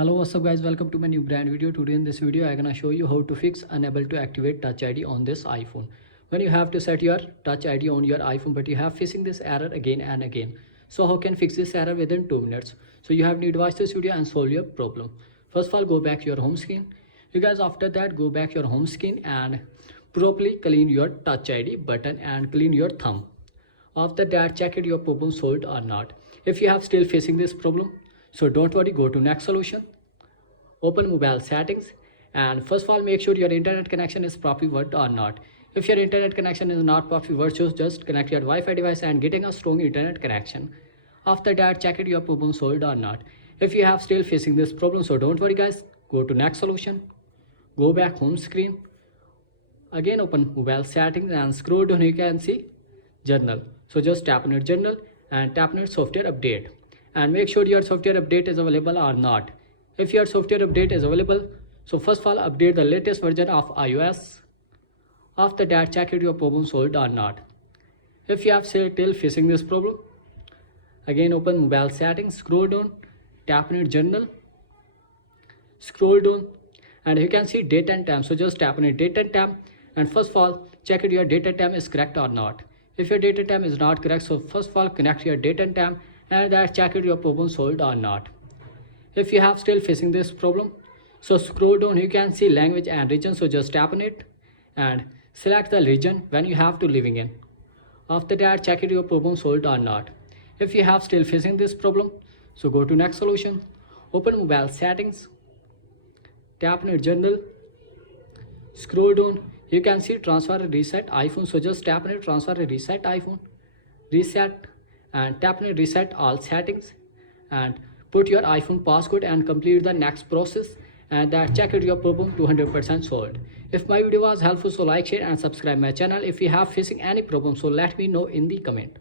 Hello, what's up guys, welcome to my new brand video. Today in this video I'm gonna show you how to fix unable to activate touch ID on this iPhone. When you have to set your touch ID on your iPhone but you have facing this error again and again. So how can fix this error within 2 minutes? So you have to watch this video and solve your problem. First of all, go back to your home screen. You guys, after that, go back your home screen and properly clean your touch ID button and clean your thumb. After that, check it your problem solved or not. If you have still facing this problem, so don't worry, go to next solution. Open mobile settings and first of all make sure your internet connection is properly worked or not. If your internet connection is not properly worked, so just connect your Wi-Fi device and getting a strong internet connection. After that, check it your problem solved or not. If you have still facing this problem, so don't worry guys, go to next solution. Go back home screen. Again open mobile settings and scroll down, you can see journal. So just tap on your journal and tap on your software update and make sure your software update is available or not. If your software update is available, so first of all update the latest version of iOS. After that, check it your problem solved or not. If you have still facing this problem, again open mobile settings, scroll down, tap on your journal, scroll down and you can see date and time. So just tap on your date and time and first of all check it your date and time is correct or not. If your date and time is not correct, so first of all connect your date and time and that check it your problem solved or not. If you have still facing this problem, so scroll down, you can see language and region. So just tap on it and select the region when you have to living in. After that, check it your problem solved or not. If you have still facing this problem, so go to next solution. Open mobile settings, tap on your journal, scroll down, you can see transfer and reset iPhone. So just tap on it, transfer and reset iPhone, reset and tap on it, reset all settings and put your iPhone passcode and complete the next process and that check it your problem 200% solved. If my video was helpful, so like, share and subscribe my channel. If you have facing any problem, so let me know in the comment.